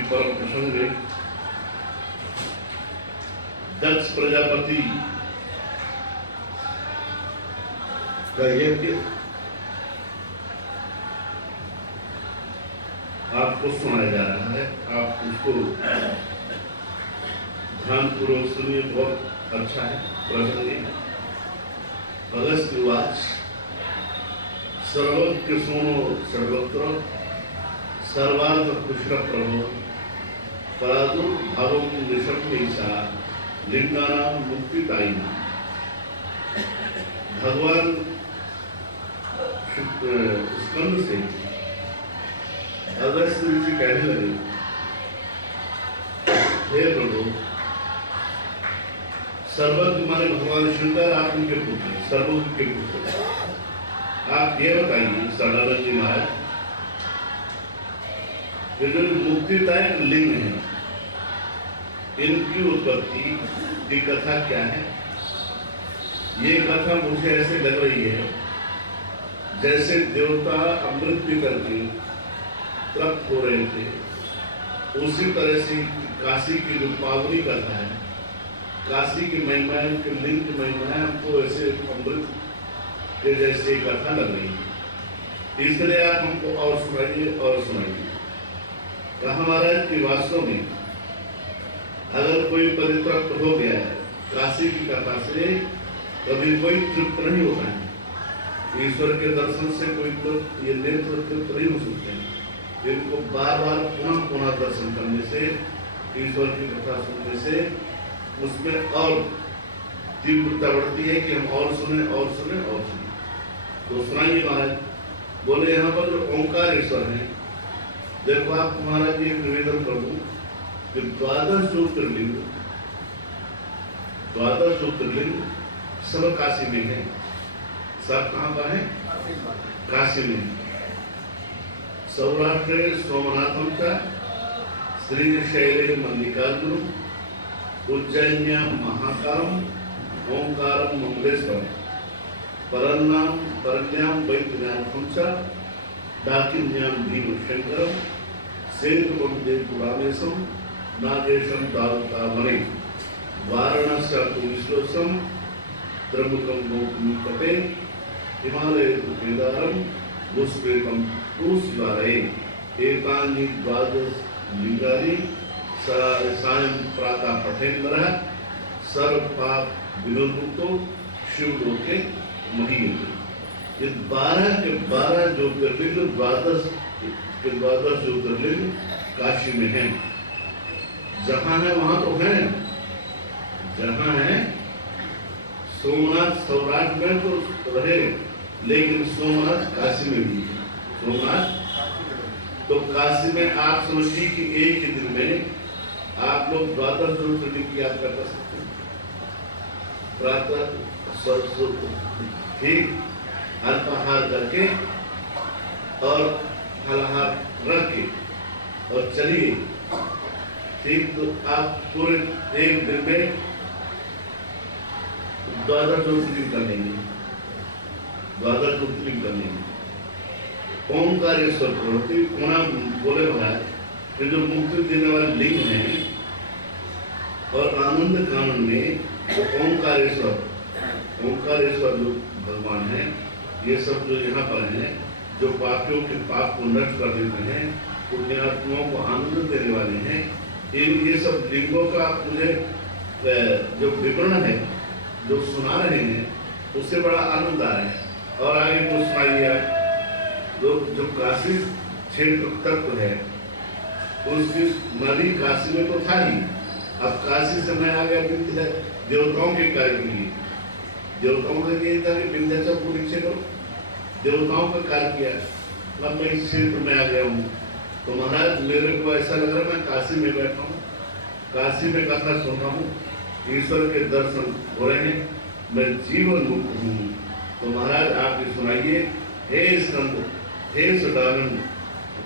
के परम प्रसंग में दक्ष प्रजापति का यज्ञ आपको सुनाया जा रहा है। आप उसको ध्यानपूर्वक सुनिए, बहुत अच्छा है प्रसंग। अगस्त्युवाच सर्वज्ञ सुनो सर्वत्र सर्वार्थ कुशल प्रभो प्रादुर्भावम निशम्यसा लिंगानाम मुक्तिदायिनी। भगवान स्कंद से अगस्त ऋषि कहने लगे, हे प्रभु, सर्वज्ञ माने भगवान शंकर, आप उनके पुत्र, सर्वज्ञ के पुत्र। आप ये बताइए सदानंद जी महाराज, ये जो मुक्तिदायक लिंग है, इनकी उत्पत्ति की कथा क्या है? ये कथा मुझे ऐसे लग रही है जैसे देवता अमृत पी करके तृप्त हो रहे थे, उसी तरह से काशी की जो पावनी कथा है, काशी की महिमाएं, के लिंग की महिमाएं हमको ऐसे अमृत के जैसे कथा लग रही है। इसलिए आप हमको और सुनाइए और सुनाइए। कहा महाराज कि वास्तव में अगर कोई परितृप्त हो गया है काशी की कथा से, कभी कोई तृप्त नहीं होता है। ईश्वर के दर्शन से कोई तृप्त, ये नेत्र तृप्त नहीं हो सकते हैं। इनको बार बार पुनः पुनः दर्शन करने से, ईश्वर की कथा सुनने से उसमें और तीव्रता बढ़ती है कि हम और सुने और सुने और सुने। तो सुनाइए महाराज। बोले यहाँ पर जो ओंकार ईश्वर है, देखो आप महाराज ये निवेदन कर दूं कि द्वादश ज्योतिर्लिंग सब काशी में है। सब कहाँ पर है? काशी में। सौराष्ट्र सोमनाथम का, श्रीशैले मल्लिकार्जुन, उज्जैन्यां महाकालम, ओंकारम मंगलेश्वर, परन्यां वैद्यनाथम च, डाकिन्यां भीमशंकरम, सेतुवंदे पुराणेशम, नागेशम दारुकावने, वाराणसी विश्वसम, त्र्यंबकम गोपीपते, हिमालय केदारम, मुस्पेतम तुलसीवारे, एकांगी द्वादश लिंगानि सायं प्रातः पठेन्द्रः, सर्व पाप विनोदुक्तो शिवलोके महीयते। ये 12 के 12 ज्योतिर्लिंग, 12 के 12 ज्योतिर्लिंग काशी में हैं। जहाँ है वहाँ तो है, जहाँ है सोमनाथ सौराष्ट्र में तो रहे, लेकिन सोमनाथ काशी में भी है। सोमनाथ तो काशी में आप समझिए कि एक ही दिन में आप लोग 12 ज्योतिर्लिंग की यात्रा कर सकते हैं। प्रातः ठीक अल्पाहार करके और फलाहार रख के और चलिए, ठीक, तो आप पूरे एक दिन में 12 ज्योतिर्लिंग कर लेंगे, 12 ज्योतिर्लिंग कर लेंगे। ओंकारेश्वर प्रवृत्ति पुनः बोले महाराज, ये जो मुक्ति देने वाले लिंग हैं और आनंद कानन में जो ओंकारेश्वर जो भगवान है, ये सब जो यहाँ पर हैं, जो पापियों के पाप को नष्ट कर देते हैं, पुण्यात्माओं को आनंद देने वाले हैं, ये सब लिंगों का मुझे जो विवरण है, जो सुना रहे हैं, उससे बड़ा आनंद आ रहा है। और आगे कुछ सुनाइए। जो काशी क्षेत्र तत्व है, उसकी नदी काशी में तो था ही, अब काशी से मैं आ गया देवताओं के कार्य के लिए। देवताओं का ये था कि विंध्याचल को नीचे करो, देवताओं का कार्य किया। अब मैं इस क्षेत्र में आ गया हूँ, तो महाराज मेरे को ऐसा लग रहा है मैं काशी में बैठा हूँ, काशी में कथा सुन रहा हूँ, ईश्वर के दर्शन हो रहे हैं, मैं जीवन मुक्त हूँ। तो महाराज आप ये सुनाइए, हे स्कंद, हे सदानंद,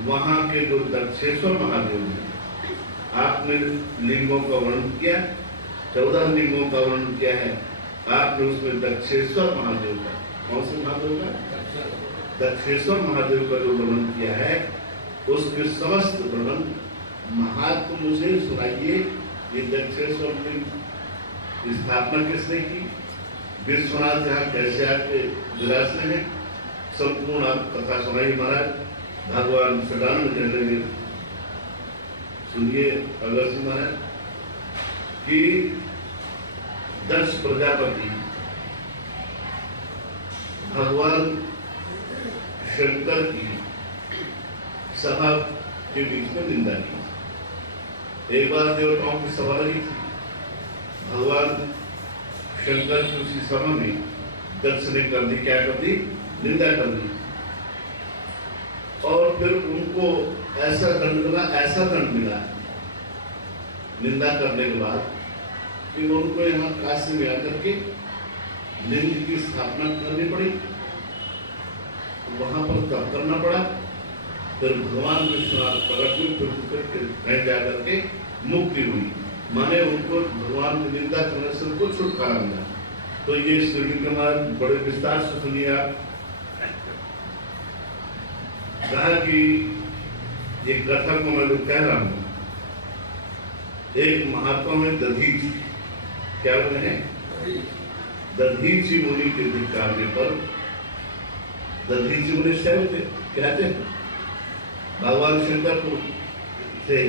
वहाँ के जो दक्षेश्वर महादेव हैं, आपने लिंगों का वर्णन किया, 14 लिंगों का वर्णन किया है आपने, उसमें दक्षेश्वर महादेव का, कौन से महादेव का? दक्षेश्वर महादेव का जो वर्णन किया है, उसके समस्त वर्णन महात्मा मुझे सुनाइए, ये दक्षिणेश्वर की स्थापना किसने की, विश्वनाथ यहाँ कैसे आपके विरासत हैं, संपूर्ण आप कथा सुनाइए महाराज। भगवान सदानंद कहने लगे, सुनिए अगर सिंह महाराज कि दक्ष प्रजापति भगवान शंकर की सभा के बीच में निंदा की। एक बार देवताओं की सभा लगी थी, भगवान शंकर की उसी सभा में दक्ष ने कर दी, क्या कर दी, निंदा कर दी। और फिर उनको ऐसा दंड मिला निंदा करने के बाद कि उनको यहाँ काशी में आकर के लिंग की स्थापना करनी पड़ी, वहां पर तप करना पड़ा। फिर भगवान विश्वनाथ प्रकट हुए, फिर जा करके मुक्ति हुई, माने उनको भगवान की निंदा करने से उनको छुटकारा मिला। तो ये श्री के महाराज बड़े विस्तार से सुनिए आप। कहा कि ये कथा को मैं कह रहा हूं, एक महात्मा में दधीच, क्या बोले हैं, दधीची मुनि के धिक्कारने पर, दधीची मुनि शैव थे, कहते हैं भगवान शंकर को थे,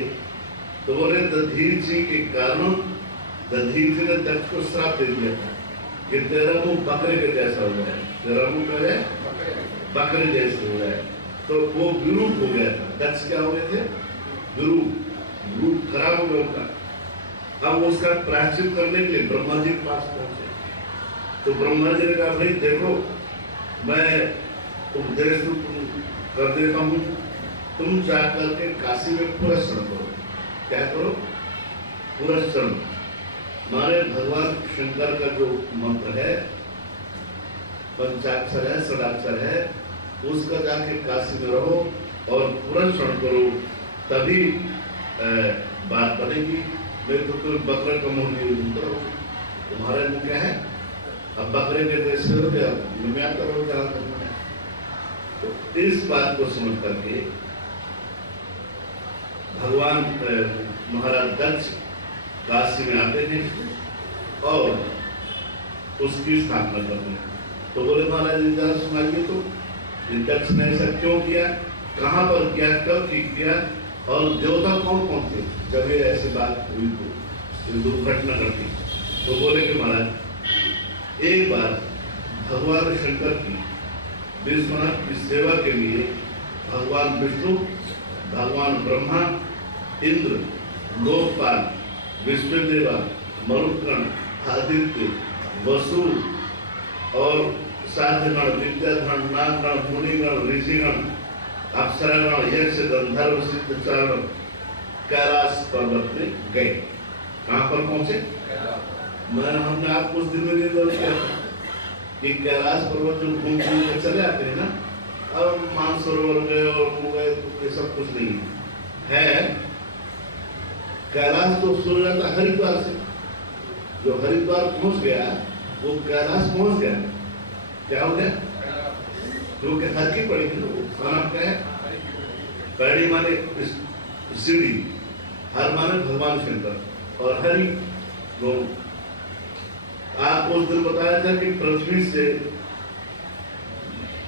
तो बोले दधीची के कारण दधीची ने दक्ष को श्राप दे दिया था कि तेरा मुंह बकरे के जैसा हो गया है, तेरा मुंह क्या है, बकरे जैसे हो गया है। तो वो विरूप हो गया था, दक्ष क्या हो गए थे, विरूप, रूप खराब हो गया उनका। अब उसका प्रायश्चित करने के लिए ब्रह्मा जी के पास पहुंचे, तो ब्रह्मा जी ने कहा भाई देखो मैं उपदेश कर देता हूं, तुम जाकर के काशी में पुरस्रण करो। क्या करो, पुरस्रण, माने भगवान शंकर का जो मंत्र है, पंचाक्षर है, षडाक्षर है, उसका जाके काशी में रहो और पुरस्रण करो, तभी बात बनेगी। मैं तो कोई बकरे का मुंह नहीं करो, तुम्हारे मुंह क्या है, अब बकरे के जैसे हो गया, मैं करो क्या करना है। तो इस बात को समझ करके भगवान महाराज दक्ष काशी में आते हैं और उसकी स्थापना करते हैं। तो बोले महाराज जरा सुनाइए, तो दक्ष ने ऐसा क्यों किया, कहां पर किया, कब किया, और देवता कौन कौन थे जब ये ऐसी बात हुई तो दुर्घटना घटी। तो बोले कि महाराज एक बार भगवान शंकर की विश्वनाथ की सेवा के लिए भगवान विष्णु, भगवान ब्रह्मा, इंद्र, लोकपाल, विष्णुदेवा, मरुत्कण, आदित्य, वसु और साध्यगण, विद्यागण, नागगण, मुनिगण, ऋषिगण, अप्सरागण, यक्ष, गंधर्व, सिद्धचारण कैलाश पर्वत में गए। कहां पर पहुंचे, हमने आप कुछ दिन में नहीं किया कि कैलाश पर्वत जो घूम घूम के चले आते हैं ना, अब मानसरोवर गए और वो गए, ये सब कुछ नहीं है। कैलाश तो शुरू जाता हरिद्वार से, जो हरिद्वार पहुंच गया वो कैलाश पहुंच गया। क्या हो गया, जो कि हर की पड़ी थी, खाना क्या है, पैड़ी माने सीढ़ी, हर माने भगवान शंकर, और हरि वो आपको उस दिन बताया था कि पृथ्वी से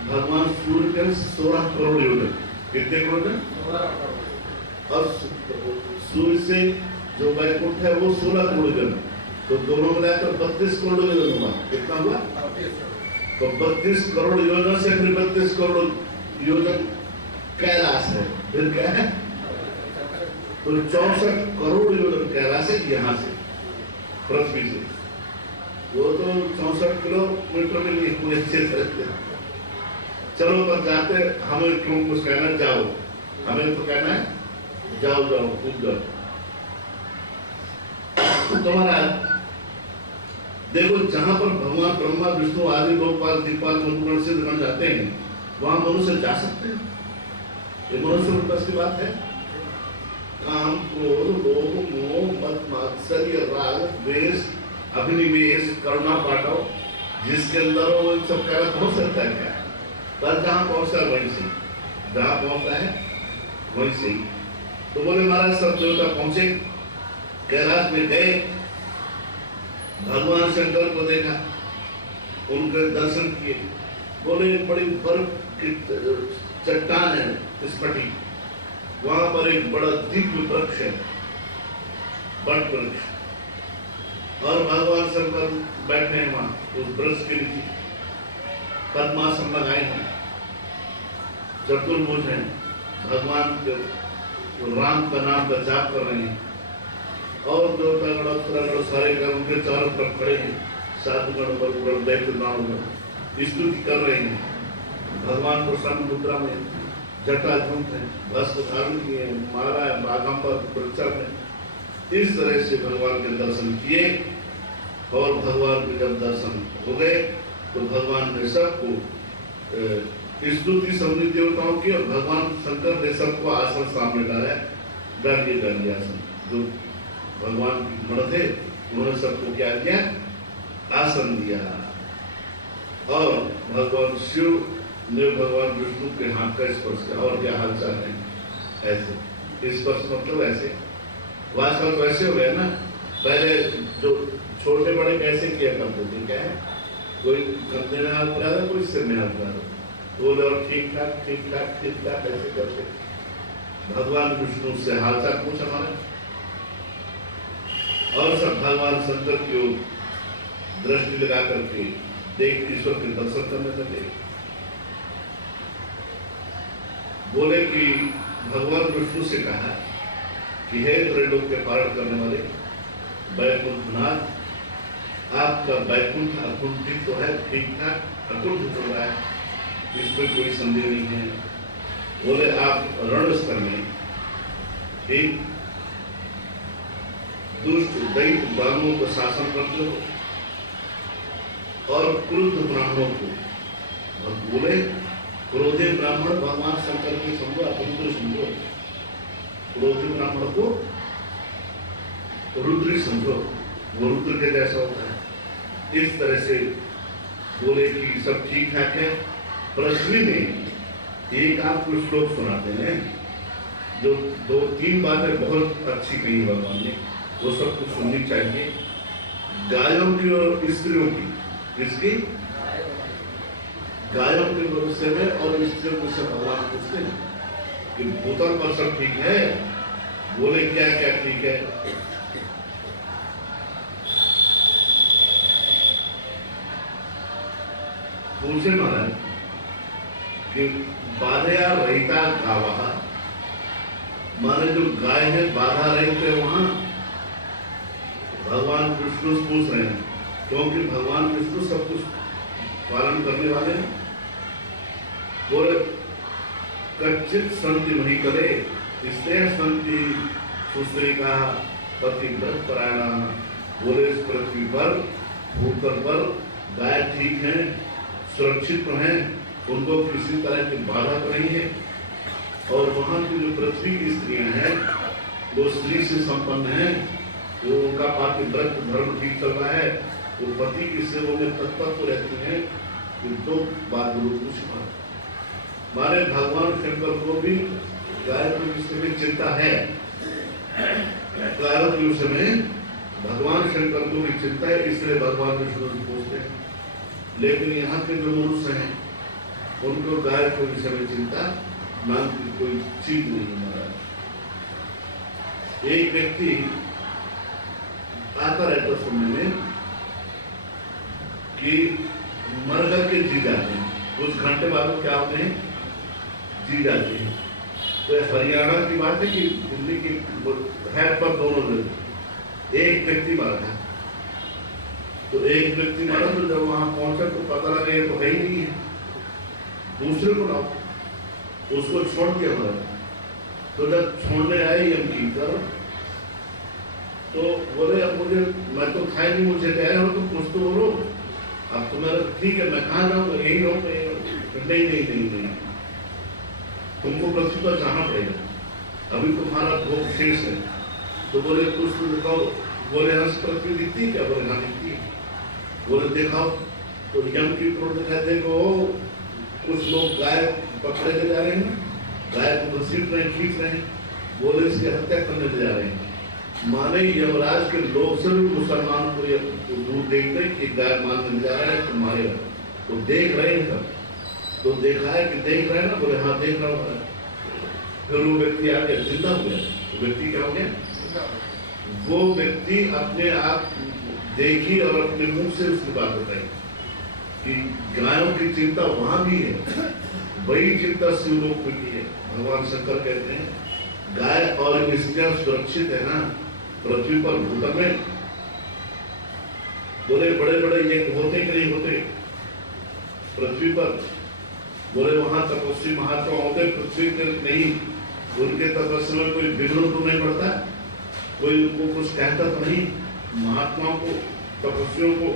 भगवान सूर्य के 16 करोड़ योजन, कितने करोड़, और सूर्य से जो वैकुंठ है वो 16 करोड़ योजन, तो दोनों मिलाकर 32 करोड़ योजन हुआ। कितना हुआ, तो 32 करोड़ योजन से फिर 32 करोड़ योजन कैलाश है, फिर क्या है, तो 64 करोड़ योजन कैलाश है यहाँ से, पृथ्वी से। वो तो 64 किलोमीटर के लिए पूरे क्षेत्र। चलो पर जाते, हमें क्यों कुछ कहना, जाओ, हमें तो कहना है जाओ जाओ कूद जाओ। तुम्हारा देखो जहां पर भगवान ब्रह्मा, विष्णु आदि लोकपाल, दिक्पाल, मनुगण, सिद्धगण जाते हैं, वहां मनुष्य जा सकते हैं, ये मनुष्य के बस की बात है। काम, क्रोध, लोभ, मोह, मद, मात्सर्य, राग, द्वेष, अभिनिवेश, करुणा, पाटव, जिसके अंदर वो इन सब का हो सकता है क्या, पर जहां पहुंचा वहीं से, जहां पहुंचा है वहीं से। तो बोले महाराज सब देवता पहुंचे, कैलाश में गए, भगवान शंकर को देखा, उनके दर्शन किए। बोले बड़ी बर्फ की चट्टान है स्फटिक, वहां पर एक बड़ा दिव्य वृक्ष है, बट वृक्ष, और भगवान शंकर बैठे हैं वहां उस वृक्ष के नीचे, पद्मासन लगाए हैं, चतुर्भुज हैं, भगवान के राम का नाम का जाप कर रहे हैं, और देवतागण अप्सरागण सारे गण उनके चारों तरफ खड़े हैं, साधुगण बलगण दैत्यगण स्तुति कर रहे हैं। भगवान प्रसन्न मुद्रा में, जटाजूट है, भस्म धारण किए, माला है, बागंबर प्रचार में। इस तरह से भगवान के दर्शन किए, और भगवान के जब दर्शन हो गए तो भगवान ने सबको स्तुति समृद्ध देवताओं की, और भगवान शंकर ने सबको आसन सामने डाला, डालिए आसन। जो भगवान के गण थे उन्होंने सबको क्या किया, आसन दिया, और भगवान शिव ने भगवान विष्णु के हाथ का स्पर्श किया। और क्या हालचाल है, ऐसे स्पर्श मतलब ऐसे, वास्तव में वैसे हो गया ना। पहले जो छोटे बड़े कैसे किया करते थे, क्या है, कोई कंधे में हाथ डाला था, कोई सिर में हाथ डाला, बोले और ठीक ठाक ऐसे करते। भगवान विष्णु से हालचाल पूछा हमारे, और सब भगवान शंकर की ओर दृष्टि लगा करके देख ईश्वर के दर्शन करने लगे। बोले कि भगवान विष्णु से कहा कि हे त्रैलोक के पारण करने वाले वैकुंठनाथ, आपका वैकुंठ अकुंठित तो है, ठीक ठाक अकुंठित हो रहा है, इसमें कोई संदेह नहीं है। बोले आप रण स्तर में एक दुष्ट दैत्य ब्राह्मणों को शासन करते हो, और क्रुद्ध ब्राह्मणों को, बोले क्रोधी ब्राह्मण भगवान शंकर की समझो, अपन समझो, क्रोधी ब्राह्मण को रुद्र समझो, वो रुद्र के जैसा होता है। इस तरह से बोले कि सब ठीक ठाक है। पृथ्वी में एक आपको श्लोक सुनाते हैं, जो 2-3 बातें बहुत अच्छी कही भगवान ने, वो सबको सुननी चाहिए। गायों की और स्त्रियों की, किसकी, गायों के भविष्य में और स्त्रियों को सब भगवान पूछते हैं कि भूतल पर सब ठीक है। बोले क्या क्या ठीक है, पूछे महाराज कि बाधया रहिता गावा, माने जो गाय है बाधा रहित है, वहां भगवान विष्णु से पूछ रहे हैं, क्योंकि भगवान विष्णु सब कुछ पालन करने वाले हैं। बोले कच्चित संति मही करे, इसलिए संति सुश्री का पतिव्रत परायणा। बोले इस पृथ्वी पर, भूतल पर गाय ठीक है, सुरक्षित है, उनको किसी तरह की बाधा तो नहीं है, और वहां की जो पृथ्वी की स्त्रियां हैं वो स्त्री से संपन्न है, वो उनका पातिव्रत धर्म ठीक चल रहा है, वो पति की सेवा में तत्पर तो रहती हैं। तो बात कुछ मारे भगवान शंकर को भी गाय के विषय में चिंता है, गायों के विषय में भगवान शंकर को भी चिंता है, इसलिए भगवान विष्णु से पूछते हैं। लेकिन यहाँ के जो मनुष्य हैं उनको गाय के विषय में चिंता नाम की कोई चीज नहीं है। एक व्यक्ति आता रहता सुनने में कि मर करके जी जाते हैं, कुछ घंटे बाद क्या होते हैं, जी जाते हैं। तो हरियाणा की बात है कि दिल्ली की है, पर दोनों लोग, एक व्यक्ति मारा था, तो एक व्यक्ति मारा, तो जब वहां पहुंचा तो पता लगे तो है ही नहीं है, दूसरे को लाओ, उसको छोड़ के मारा। तो जब छोड़ने आए यम की कर, तो बोले अब मुझे, मैं तो खाए नहीं, मुझे कह रहे हो तो कुछ तो बोलो। अब तो मेरा ठीक है, मैं कहाँ जाऊँगा, यही रहूँगा। नहीं नहीं नहीं नहीं, तुमको पृथ्वी पर जाना पड़ेगा, अभी तुम्हारा भोग शेष है। तो बोले कुछ तो दिखाओ। बोले हंस पृथ्वी दिखती है क्या? बोले हाँ दिखती है। बोले दिखाओ। तो यम की ओर दिखाई, देखो कुछ लोग गाय पकड़े के जा रहे हैं, गाय को घसीट रहे, खींच रहे हैं। बोले इसकी हत्या करने ले जा रहे हैं। माने यमराज के लोग से भी मुसलमान को ये दूर देखते कि गाय मारने जा रहा है तो मारेगा, तो देख रहे हैं सब, तो देखा है कि देख रहे हैं ना, बोले हाँ देख रहा हूँ। फिर वो व्यक्ति आ गया, जिंदा हो गया। वो व्यक्ति क्या हो गया? वो व्यक्ति अपने आप देखी और अपने मुंह से उसकी बात बताई कि गायों की चिंता वहां भी है, वही चिंता शिवलोक में की है। भगवान शंकर कहते हैं गाय और स्त्रियां सुरक्षित है ना पृथ्वी पर भूतल में। बोले बड़े बड़े यज्ञ होते कि नहीं होते पृथ्वी पर? बोले वहां तपस्वी महात्मा होते पृथ्वी के नहीं, उनके तपस्या में कोई विघ्न तो नहीं पड़ता, कोई उनको कुछ कहता तो नहीं महात्माओं को, तपस्वियों को?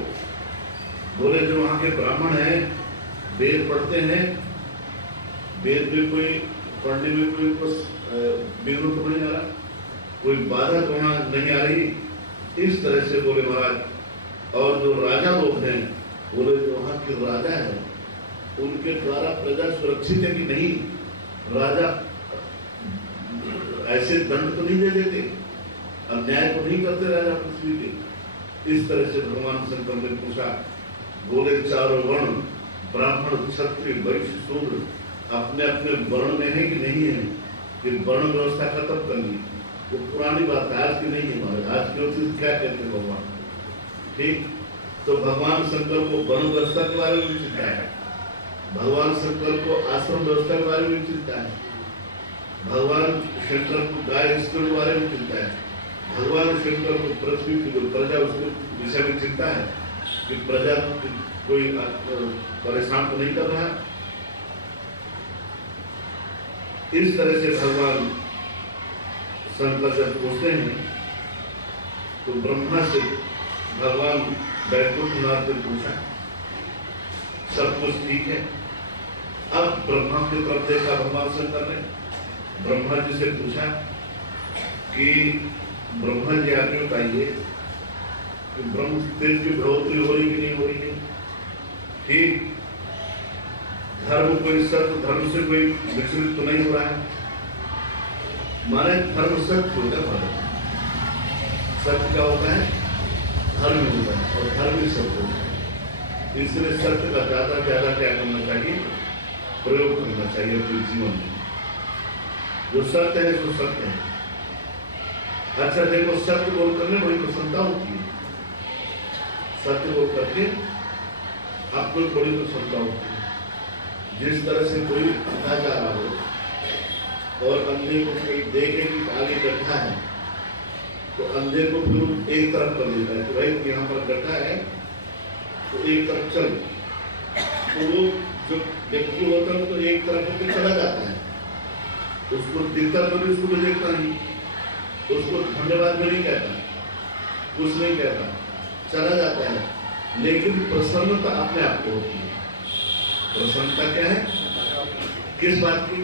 बोले जो वहां के ब्राह्मण हैं वेद पढ़ते हैं, वेद में कोई पढ़ने में कोई कुछ विघ्न तो नहीं आ रहा, कोई बाधा तो वहां नहीं आ रही। इस तरह से बोले महाराज। और जो राजा लोग हैं, बोले जो वहां के राजा है उनके द्वारा प्रजा सुरक्षित है कि नहीं? राजा ऐसे दंड तो नहीं दे देते, अन्याय तो नहीं करते राजा पृथ्वी के? इस तरह से भगवान शंकर ने पूछा। बोले चारों वर्ण ब्राह्मण क्षत्रिय वैश्य शूद्र अपने अपने वर्ण में है कि नहीं है? कि वर्ण व्यवस्था खत्म कर ली, वो पुरानी बात है, आज की नहीं है हमारे। आज की चीज क्या कहते हैं भगवान? ठीक, तो भगवान शंकर को वर्ण व्यवस्था के बारे में भी चिंता है, भगवान शंकर को आश्रम व्यवस्था के बारे में भी चिंता है, भगवान शंकर को गाय स्त्री के बारे में चिंता है, भगवान शंकर को पृथ्वी की जो प्रजा उसके विषय में चिंता है कि प्रजा कोई परेशान तो नहीं कर रहा है। इस तरह से भगवान शंकर जब पूछते हैं तो ब्रह्मा से भगवान वैकुंठनाथ ने पूछा, सब कुछ ठीक है। अब ब्रह्मा की तरफ देखा भगवान शंकर ने, ब्रह्मा जी से पूछा कि ब्रह्मा जी आगे बताइए कि ब्रह्म तेज की बढ़ोतरी हो रही कि नहीं हो रही है? ठीक, धर्म कोई सत्य धर्म से कोई विचलित तो नहीं हो रहा है? माने धर्म सत्य होता है, सत्य क्या होता है? धर्म होता है, और धर्म ही सत्य होता है। इसलिए सत्य का ज्यादा ज्यादा क्या करना चाहिए? प्रयोग करना चाहिए अपने जीवन में। जो सत्य है सो सत्य है। अच्छा देखो, सत्य बोल करने बड़ी प्रसन्नता होती है, सत्य बोल करके आपको बड़ी प्रसन्नता होती है। जिस तरह से कोई अंधा जा रहा हो और अंधे को कोई देखे कि आगे गड्ढा है, तो अंधे को फिर एक तरफ कर देता है कि भाई यहाँ पर गड्ढा है तो एक तरफ चल, तो वो जो व्यक्ति होता है तो एक तरफ होकर चला जाता है, उसको दिखता तो भी उसको देखता नहीं, उसको धन्यवाद भी नहीं कहता, कुछ नहीं कहता, चला जाता है। लेकिन प्रसन्नता अपने आप को होती है। प्रसन्नता क्या है? किस बात की?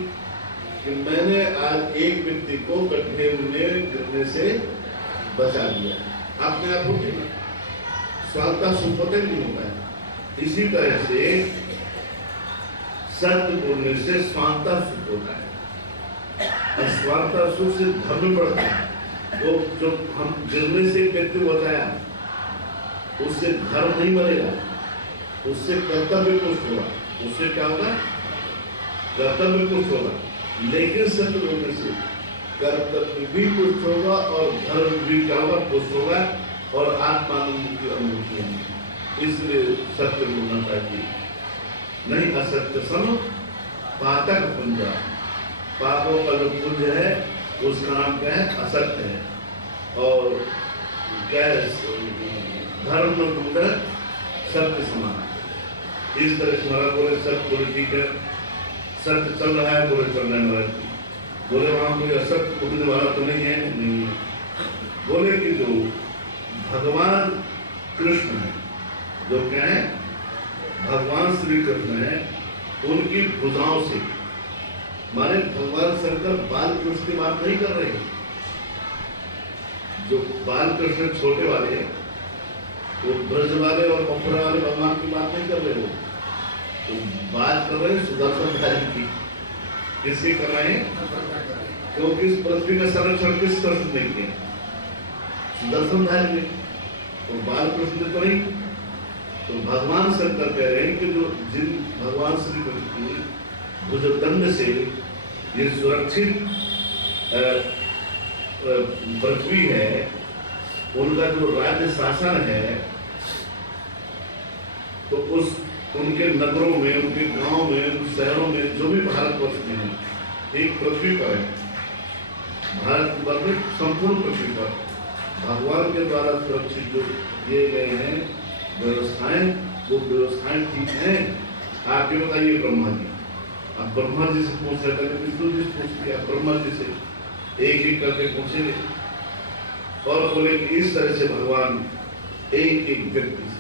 कि मैंने आज एक व्यक्ति को गड्ढे में गिरने से बचा दिया, अपने आप होती है। स्वार्थता सुख पता नहीं होता है। इसी तरह से सत्य बोलने से स्वार्थता सुख होता है, स्वार्थता सुख से धर्म बढ़ता है। वो जो हम गिरने से व्यक्ति को बचाया, उससे धर्म नहीं बनेगा, उससे कर्तव्य कुछ होगा, उससे क्या होगा? कर्तव्य कुछ होगा। लेकिन सत्य बोलने से कर्तव्य भी कुछ होगा और धर्म भी क्या होगा? कुछ होगा, और आत्मानंद की अनुभूति होगी। इसलिए सत्य बोलना चाहिए, नहीं असत्य सम पातक पुंजा। पापों का जो पुंज है उसका नाम क्या है? असत्य है। और क्या धर्म पुंज सत्य समान। इस तरह से महाराज बोले सत्य बोले ठीक है, सत्य चल रहा है, बोले चल रहा है महाराज। बोले वहां कोई असत्य बोलने वाला तो नहीं है? नहीं। बोले कि जो भगवान कृष्ण है, जो क्या है? भगवान श्री कृष्ण है, उनकी भुजाओं से, माने भगवान शंकर बाल कृष्ण की बात नहीं कर रहे हैं। जो बाल कृष्ण छोटे वाले हैं वो ब्रज वाले और मथुरा वाले भगवान की बात नहीं कर रहे हो, तो बात कर रहे हैं सुदर्शन धारी की। किसकी कर रहे हैं? क्योंकि इस पृथ्वी का संरक्षण किस कृष्ण ने किया? सुदर्शन धारी ने, तो बालकृष्ण ने तो नहीं। तो भगवान शंकर कह रहे हैं कि जो जिन भगवान श्री कृष्ण की भुजदंड से ये सुरक्षित पृथ्वी है, उनका जो राज्य शासन है, तो उस उनके नगरों में, उनके गांव में, उन शहरों में, जो भी भारतवर्ष में है, एक पृथ्वी पर है, भारत में संपूर्ण पृथ्वी पर भगवान के द्वारा सुरक्षित जो किए गए हैं व्यवस्थाएं, वो व्यवस्थाएं ठीक हैं। आप ये बताइए ब्रह्मा जी, अब ब्रह्मा जी से पूछ रहे थे, विष्णु जी से पूछ लिया, ब्रह्मा जी से एक एक करके पूछेंगे और बोले कि इस तरह से भगवान एक एक व्यक्ति से,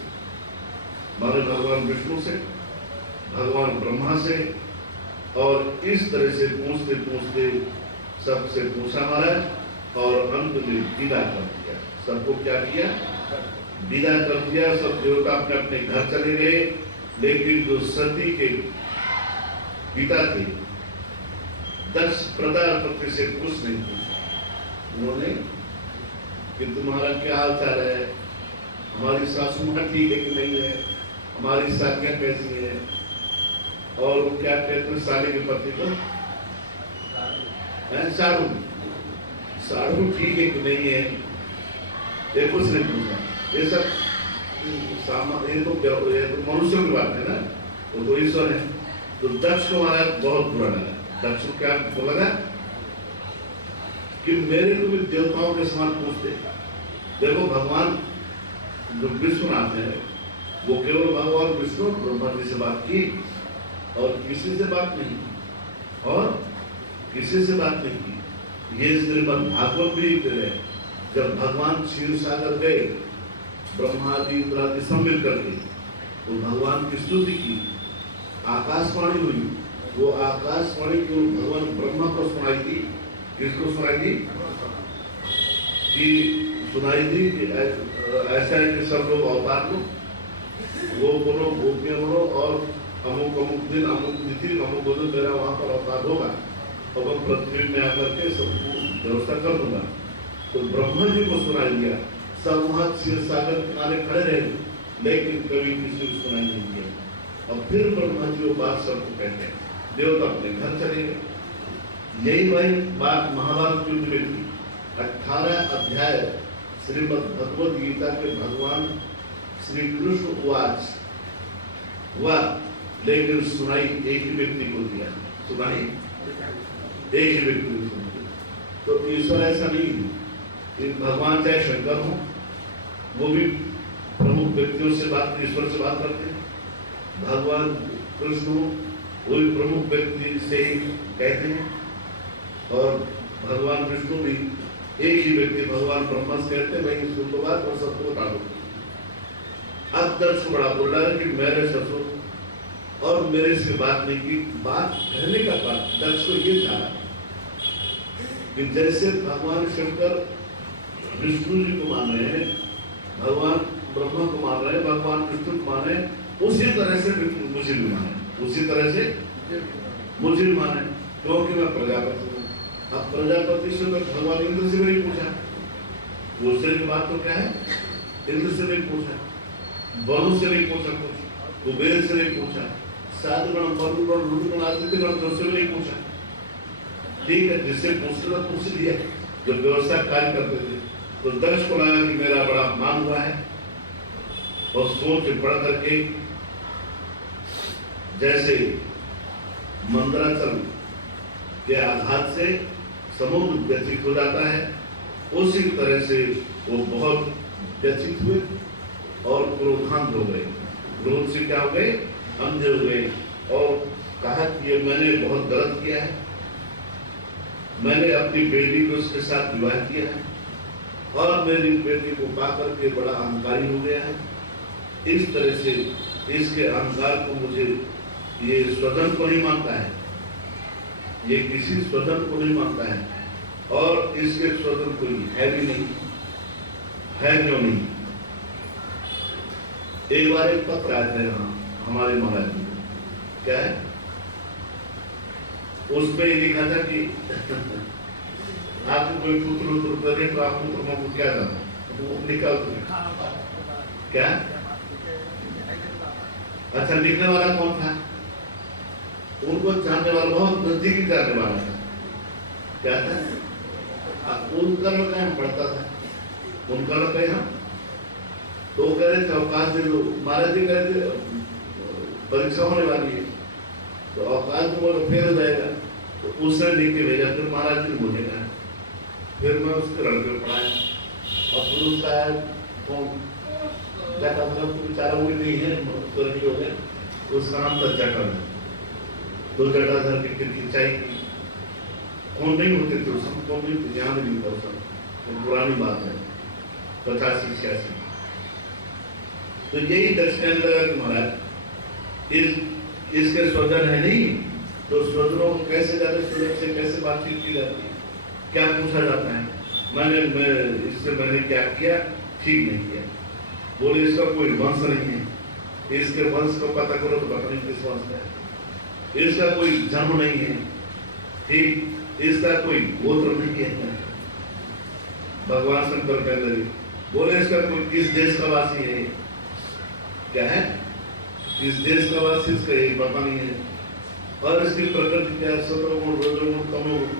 माने भगवान विष्णु से, भगवान ब्रह्मा से, और इस तरह से पूछते पूछते सबसे पूछा मारा और अंत में विदा कर दिया। सबको क्या किया? विदा कर दिया। सब देवता अपने अपने घर चले गए, लेकिन जो सती के पिता थे दक्ष प्रजापति से कुछ नहीं पूछा। उन्होंने कि तुम्हारा क्या हाल चाल है, हमारी सासू माँ ठीक है कि नहीं है, हमारी सालियाँ कैसी है, और वो क्या कहते हैं साले के पति को, साड़ू साड़ू ठीक है कि नहीं है, ये कुछ नहीं पूछा। ये सब ये तो मनुष्यों की बात है ना, वो तो ईश्वर है। तो दक्ष को हमारा बहुत बुरा लगा। दक्ष को क्या लगा कि मेरे को भी देवताओं के समान पूछते। देखो भगवान जो विश्वनाथ है, वो केवल भगवान विष्णु ब्रह्मा जी से बात की और किसी से बात नहीं, और किसी से बात नहीं की। ये श्रीमद् भागवत भी है, जब भगवान क्षीर सागर गए ब्रह्मादि इंद्रादि सम्मिल करके, तो भगवान की स्तुति की, आकाशवाणी हुई। वो आकाशवाणी को भगवान ब्रह्मा को सुनाई थी। किसको सुनाई थी? कि सुनाई थी कि ऐसा है कि सब लोग अवतार लो, वो बोलो, गोपियां बोलो, और अमुक अमुक दिन, अमुक तिथि, अमुक दिन मेरा वहां पर अवतार होगा, और वह पृथ्वी में आकर के सबको व्यवस्था कर दूंगा। तो ब्रह्मा जी को सुनाई दिया। सब वहां क्षीर सागर किनारे खड़े रहे, लेकिन कभी किसी को सुनाई नहीं दिया। और फिर ब्रह्मा जी वो बात सबको कहते हैं, देवता अपने घर चले गए। यही वही बात महाभारत युद्ध में थी। 18 अध्याय श्रीमद् भगवद गीता के भगवान श्री कृष्ण उवाच हुआ, लेकिन सुनाई एक ही व्यक्ति को दिया। सुनाई एक ही व्यक्ति को सुनाई। तो ईश्वर ऐसा नहीं है। भगवान चाहे शंकर हो, वो भी प्रमुख व्यक्तियों से बात, ईश्वर से बात करते हैं। भगवान कृष्ण वो भी प्रमुख व्यक्ति से ही कहते हैं, और भगवान विष्णु भी एक ही व्यक्ति भगवान ब्रह्मा से कहते हैं, भाई सुन लो बात और सबको बता दो। अब दक्ष को बड़ा बोल रहा है कि मेरे ससुर और मेरे से बात नहीं की। बात कहने का बात दक्ष को ये था कि जैसे भगवान शंकर विष्णु जी को मान रहे हैं, भगवान ब्रह्मा को मान रहे हैं, भगवान विष्णु को मान रहे हैं, उसी तरह से मुझे भी माने, उसी तरह से मुझे भी माने, क्योंकि मैं प्रजापति हूँ। अब प्रजापति से मैं भगवान इंद्र से भी नहीं पूछा, दूसरे की बात तो क्या है, इंद्र से नहीं पूछा, वरु से नहीं पूछा, कुछ कुबेर से नहीं पूछा, साधगण वरुण रुद्रगण आदित्यगण से नहीं पूछा। ठीक है, जिससे पूछना पूछ लिया, जो व्यवस्था कार्य करते थे। तो दक्ष को लगा कि मेरा बड़ा मान हुआ है, और सोच पढ़ करके जैसे मंदराचल के आघात से समुद्र व्यथित हो जाता है, उसी तरह से वो बहुत व्यथित हुए और क्रोधांत हो गए। क्रोध से क्या हो गए? अंधे हो गए, और कहा कि ये मैंने बहुत गलत किया है, मैंने अपनी बेटी को उसके साथ विवाह किया है, और मेरी बेटी को पाकर के बड़ा अहंकारी हो गया है। इस तरह से इसके अहंकार को मुझे, ये स्वतंत्र को नहीं मानता है, ये किसी स्वतंत्र को नहीं मानता है, और इसके स्वतंत्र कोई है भी नहीं। है क्यों नहीं? एक बार एक पत्र आए थे हमारे महाराज जी, क्या है उसमें लिखा था कि आपको कोई पुत्र उत्तर करे तो आप पुत्र को क्या जाना, वो निकाल दो क्या? अच्छा, लिखने वाला कौन था? उनको जानने वाला बहुत नजदीकी जानने वाला था, क्या था? उनका लोग कहीं पढ़ता था, उनका लोग कहीं हम तो कह रहे थे अवकाश दे दो। महाराज जी कह रहे थे परीक्षा होने वाली है तो अवकाश को फेल हो जाएगा, तो उसने लिख के भेजा। फिर महाराज जी ने मुझे कहा, फिर मैं उसके लड़के पढ़ाया और फिर उसका बेचारा वो नहीं है स्वर्गीय हो गया, उसका नाम था जटाधर। तो जटाधर की फिर खिंचाई की, कौन नहीं होते थे उस समय, कौन नहीं थे, यहाँ भी नहीं था उस समय, तो पुरानी बात है 85-86। तो यही दर्शन लगा कि महाराज इसके स्वजन है नहीं, तो स्वजनों को कैसे जाते, स्वजन से कैसे बातचीत की जाती है, क्या पूछा जाता है, मैंने क्या किया, ठीक नहीं किया। बोले इसका कोई वंश नहीं है, इसके वंश को पता करो तो पता नहीं किस वंश का है, इसका कोई जन्म नहीं है, ठीक, इसका कोई गोत्र नहीं है। भगवान शंकर कहने लगे, बोले इसका कोई किस देश का वासी है, क्या है, किस देश का वासी, इसका यही पता नहीं है, और इसकी प्रकृति क्या है, सतोगुण रजोगुण तमोगुण,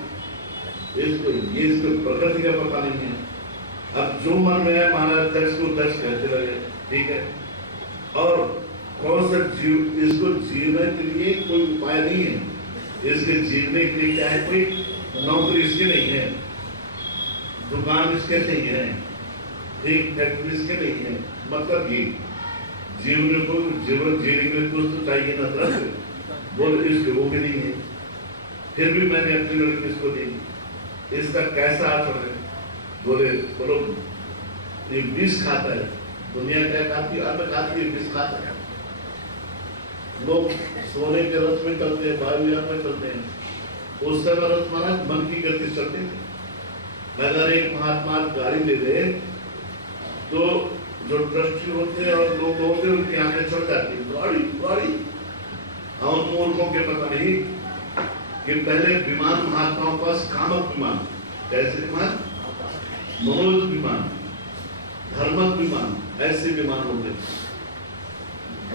इसकी प्रकृति का पता नहीं है। अब जो मन में है महाराज दक्ष को दक्ष कहते लगे, ठीक है, और कौन सा जीव, इसको जीने के लिए कोई उपाय नहीं है, इसके जीने के लिए क्या है, कोई नौकरी इसके नहीं है, दुकान इसके नहीं है, ठीक, फैक्ट्री इसके नहीं है, मतलब ये जीवन को जीवन जीने में कुछ तो चाहिए ना तरह से, बोले इसके वो भी नहीं है। फिर भी मैंने अपनी लड़की इसको दी, इसका कैसा आचरण है, बोले बोलो ये विष खाता है, दुनिया क्या खाती है, अन्न खाती है, विष खाता है। लोग सोने के रथ में चलते हैं, वायुयान में चलते हैं, उस समय रथ महाराज मन की गति चलते थे। अगर एक महात्मा गाड़ी ले दे तो जो ट्रस्टी होते हैं और लोग होते हैं उनकी आंखें चढ़ जाती है, गाड़ी गाड़ी। और मूर्खों के पता नहीं कि पहले विमान महात्माओं पास कामक विमान, कैसे विमान, मनोज विमान, धर्मक विमान, ऐसे विमान होते,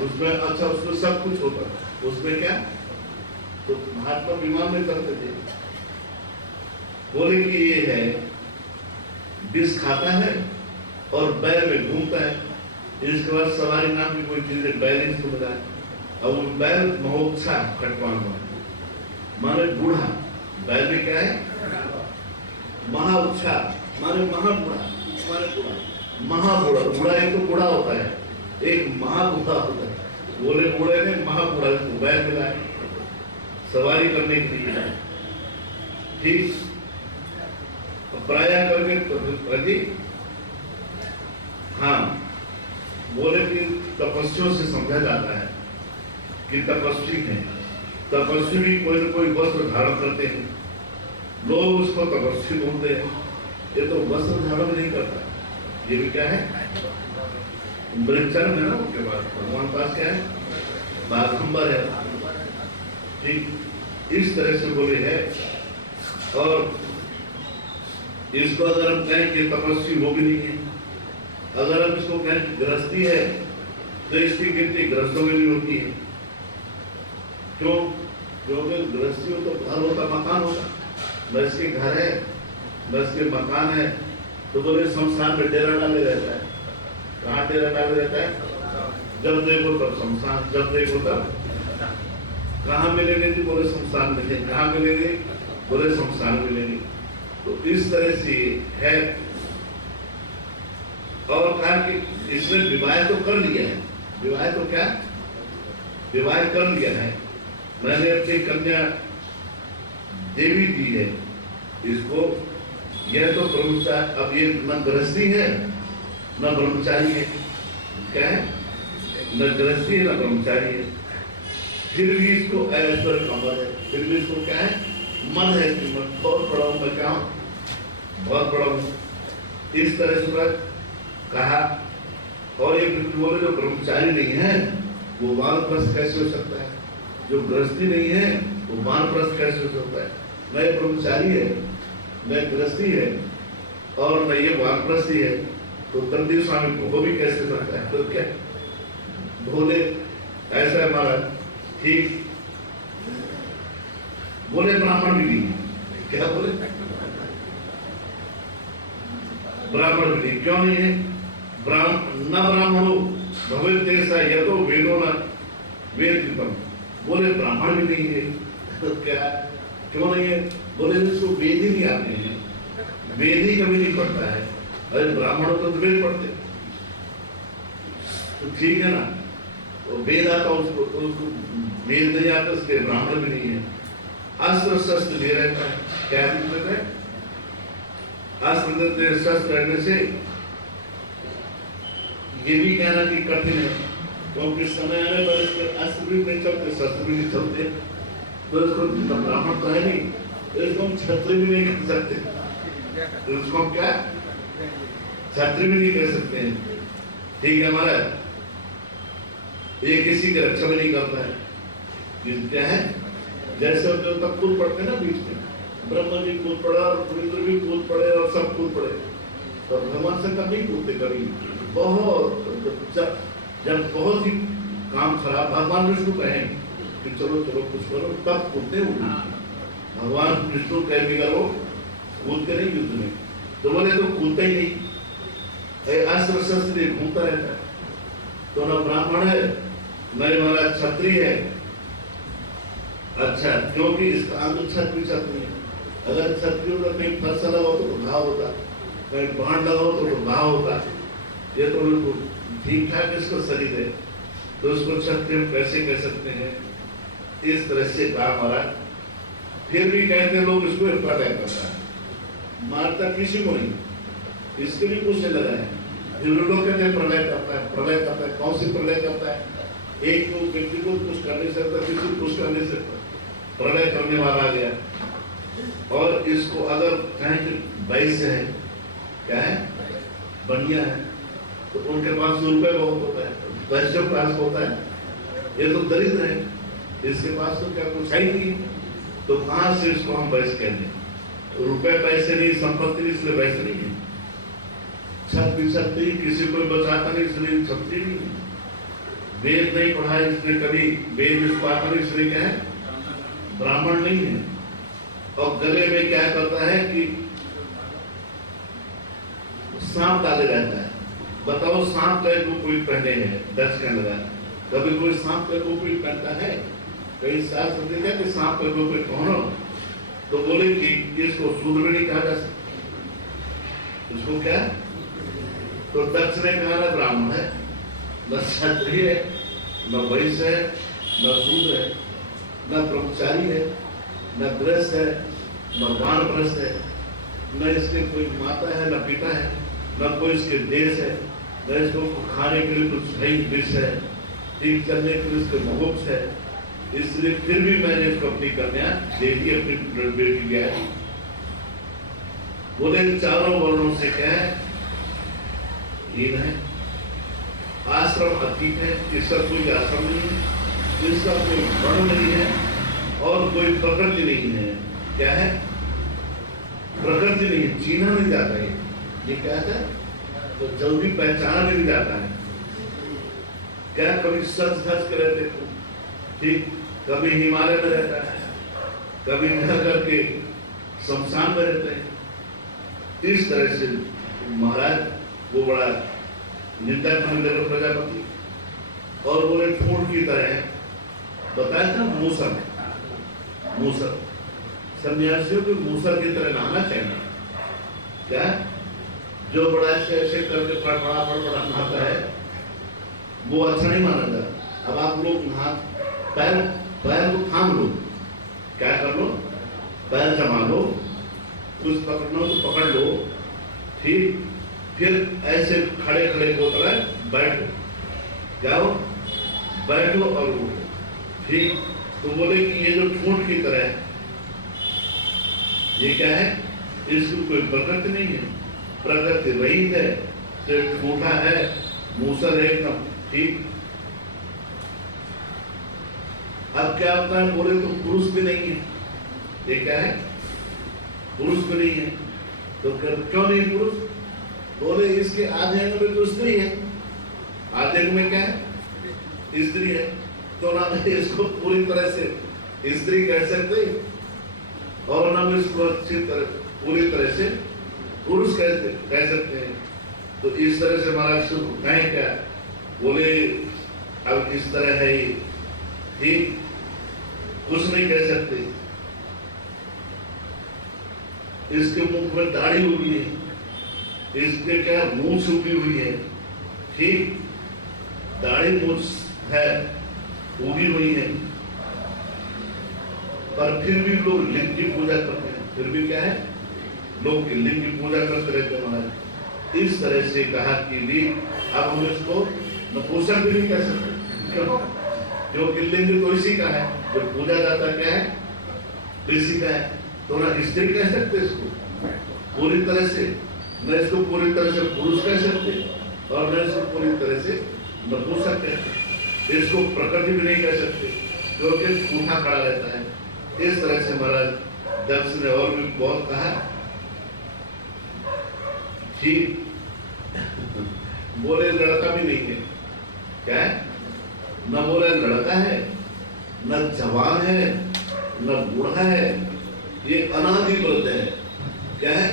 उसमें अच्छा उसमें सब कुछ होता, उसमें क्या, तो महात्मा विमान में करते थे। बोले कि ये है विष खाता है और बैल में घूमता है, इसके बाद सवारी नाम की कोई चीज है, बैल इसको बताए, अब वो बैल महोत्सा खटवान माने बूढ़ा, बैल में क्या है, महा माने महाबूढ़ा, माने बूढ़ा, महाबूढ़ा, बूढ़ा एक तो बूढ़ा होता है, एक महाबूढ़ा होता है, बोले बूढ़े ने महाबूढ़ा को बैल मिला है सवारी करने के लिए, ठीक, प्राया करके प्रति, हाँ, बोले कि तपस्वियों से समझा जाता है कि तपस्वी है, तपस्वी भी कोई न कोई वस्त्र धारण करते हैं, लोग उसको तपस्वी बोलते हैं, ये तो वस्त्र धारण नहीं करता, ये भी क्या है, ब्रह्मचर्य है ना, उसके बाद भगवान पास क्या है, बाघंबर है, ठीक, इस तरह से बोले है। और इसको अगर हम कहें कि तपस्वी वो भी नहीं है, अगर हम इसको कहें गृहस्थी है तो इसकी गिनती गृहस्थों में भी होती है, क्यों, क्योंकि गृहस्थी हो तो घर होता, मकान होता, बस के घर है, बस के मकान है, तो बोले शमशान में डेरा डाले रहता है, कहाँ डेरा डाले रहता है, जब देखो तब शमशान, जब देखो तब कहाँ मिलेंगे जी, बोले शमशान मिलेंगे, कहाँ मिलेंगे, बोले शमशान मिलेंगे। तो इस तरह से है। और कहा कि इसने विवाह तो कर लिया है, विवाह तो क्या, विवाह कर लिया है, मैंने अपनी कन्या देवी दी है इसको, यह तो ब्रह्मचारी, अब ये न गृहस्थी है न ब्रह्मचारी है, क्या है, न गृहस्थी है न ब्रह्मचारी है, फिर भी इसको ऐश्वर्य कमर है, फिर भी इसको क्या है, मन है कि मैं बहुत बड़ा हूं, मैं क्या हूं, बहुत बड़ा हूं, इस तरह से कहा। और ये बोले जो ब्रह्मचारी नहीं है वो वानप्रस्थ कैसे हो सकता है, जो गृहस्थी नहीं है वो वानप्रस्थ कैसे हो सकता है, मैं ब्रह्मचारी है, न गृहस्थी है और न ये वानप्रस्थी है, तो तंदीर स्वामी को भी कैसे सकता है? तो क्या बोले ऐसा है महाराज, ठीक बोले ब्राह्मण भी नहीं, क्या बोले ब्राह्मण भी नहीं, क्यों नहीं है? न ब्राह्मणो भवेत् तेषा यतो वेदो न वेदितम्, बोले ब्राह्मण भी नहीं है, तो क्या क्यों नहीं है? बोले इसको वेद ही नहीं आते हैं, वेद ही कभी नहीं पढ़ता है। अरे ब्राह्मण तो वेद पढ़ते, तो ठीक है ना, तो वेद आता उसको, तो उसको वेद नहीं आता, उसके ब्राह्मण भी नहीं है। अस्त्र शस्त्र ले रहता है, क्या दिक्कत है? अस्त्र देते शस्त्र रहने से ये भी कहना कि कठिन है, क्योंकि समय आने पर इसके अस्त्र भी नहीं चलते, शस्त्र भी नहीं चलते, तो इसको ब्राह्मण तो है नहीं, तो इसको हम छत्र भी नहीं कर सकते, तो इसको क्या छत्र भी नहीं कर सकते हैं। ठीक है हमारा, ये किसी की रक्षा भी नहीं करता है। क्या है, जैसे तब कूद पड़ते ना बीच में, ब्रह्मा जी कूद पड़ा और इंद्र भी कूद पड़े और सब कूद पड़े, तो भगवान से कभी कूदते, कभी बहुत जब बहुत ही काम खराब, भगवान विष्णु कहें कि चलो चलो कुछ करो, तब कूदते उठना। भगवान विष्णु कह भी करो, कूदते नहीं युद्ध में, तो बोले तो कूदते ही नहीं, अस्त्र शस्त्र घूमता रहता है। तो न ब्राह्मण है न महाराज क्षत्रिय है। अच्छा, क्योंकि इसका अंग क्षत्रिय क्षत्रिय है। अगर क्षत्रिय का कहीं फंसा लगा हो तो घाव होता, कहीं बाण लगा हो तो घाव होता, ये तो ठीक ठाक इसका शरीर है, तो उसको क्षत्रिय कैसे कह सकते हैं? इस तरह से काम हो रहा। फिर भी कहते लोग इसको प्रलय करता है, मारता किसी को नहीं, इसके भी कुछ लगा है। लोग कहते हैं प्रलय करता है, प्रलय करता है, कौन सी प्रलय करता है? एक को व्यक्ति को कुछ कर नहीं सकता, किसी को कुछ कर नहीं सकता, प्रलय करने वाला आ गया। और इसको अगर कहें कि वैश्य है, क्या है, बनिया है, तो उनके पास रुपए बहुत होता है, वैश्य के पास होता है, ये तो दरिद्र है, इसके पास तो क्या कुछ है ही नहीं, तो कहां से इसको हम वैश्य कहते हैं? रुपए पैसे नहीं, संपत्ति नहीं, इसलिए वैश्य नहीं है। छत्री किसी को बचाता नहीं, इसलिए छत्री नहीं है। वेद नहीं पढ़ा इसने कभी, वेद इसको आता नहीं, इसलिए क्या है, ब्राह्मण नहीं है। और गले में क्या करता है कि सांप डाले रहता है। बताओ, सांप का को कोई पहने हैं, दस कहने लगा, कभी कोई सांप का को कोई पहनता है? कई शास्त्र देखा कि सांप का को कोई पहनो, तो बोले कि इसको शूद्र नहीं कहा जा सकता, इसको क्या, तो दक्ष ने कहा ना ब्राह्मण है, न क्षत्रिय है, न वैश्य है, न शूद्र है, न ब्रह्मचारी है, न गृहस्थ है, न वानप्रस्थ है, न इसके कोई माता है, न पिता है, न कोई इसके देश है, न इसको खाने के लिए कुछ सही विष है, ठीक चलने के लिए इसके मुमुक्ष है। इसलिए फिर भी मैंने इसको अपनी कन्या दे दी, अपनी बेटी क्या है। बोले चारों वर्णों से क्या है, हीन है, आश्रम अतीत है, इसका कोई आश्रम नहीं है, इसका कोई वर्ण नहीं है, और कोई प्रकृति नहीं है। क्या है, प्रकृति नहीं है, चीना नहीं जाता है, ये क्या है, तो जल्दी पहचाना नहीं जाता है। क्या कभी सच धज के रहते, ठीक, कभी हिमालय में रहता है, कभी घर घर के शमशान में रहते हैं। इस तरह से महाराज वो बड़ा निंदा करने लगे प्रजापति, और बोले ठूंठ की तरह है। बताया था मूसर, मूसर सन्यासियों को मूसर की तरह नहाना चाहिए। क्या, जो बड़ा ऐसे ऐसे करके पड़ा नहाता है, वो अच्छा नहीं माना जाता। अब आप लोग नहा, पैर को थाम लो, क्या कर लो, पैर जमा लो, कुछ पकड़ना तो पकड़ लो, ठीक, फिर ऐसे खड़े खड़े होता है, बैठो, जाओ बैठो और उठो, ठीक। तो बोले कि ये जो ठूंठ की तरह है, ये क्या है, इसकी कोई प्रकृति नहीं है, प्रकृति वही है, सिर्फ ठूंठा है, मूसर है एकदम, ठीक। अब क्या होता है, बोले तो पुरुष भी नहीं है, ये क्या है, पुरुष भी नहीं है। तो क्यों नहीं पुरुष? बोले इसके आधे अंग में तो स्त्री है, आधे अंग में क्या है? स्त्री है। तो ना इसको पूरी तरह से स्त्री कह सकते और ना इसको अच्छी तरह पूरी तरह से पुरुष कह सकते हैं। तो इस तरह से महाराज कहें क्या? बोले अब इस तरह है ठीक, कुछ नहीं कह सकते। इसके मुख में दाढ़ी उगी है, इसके क्या मुंह सूखी हुई है, ठीक, दाढ़ी मुंह है, उगी हुई है, पर फिर भी लोग लिंग की पूजा करते हैं। फिर भी क्या है? लोग लिंग की पूजा करते रहते हैं महाराज। इस तरह से कहा कि भी अब हम इसको नपुंसक भी नहीं कह सकते। क्यों? क्योंकि लिंग तो इसी का है, जो पूजा जाता क्या है? इसी का है। तो ना स्त्री कह सकते इसको पूरी तरह से, न इसको पूरी तरह से पुरुष कह सकते और न इसको पूरी तरह से नपुंसक कह सकते। इसको प्रकृति भी नहीं कह सकते क्योंकि झूठा खड़ा रहता है। इस तरह से महाराज दक्ष ने और भी बहुत कहा। ठीक, बोले लड़का भी नहीं है, क्या है? न बोले लड़का है, न जवान है, न बूढ़ा है, ये अनादि व्रत है। क्या है?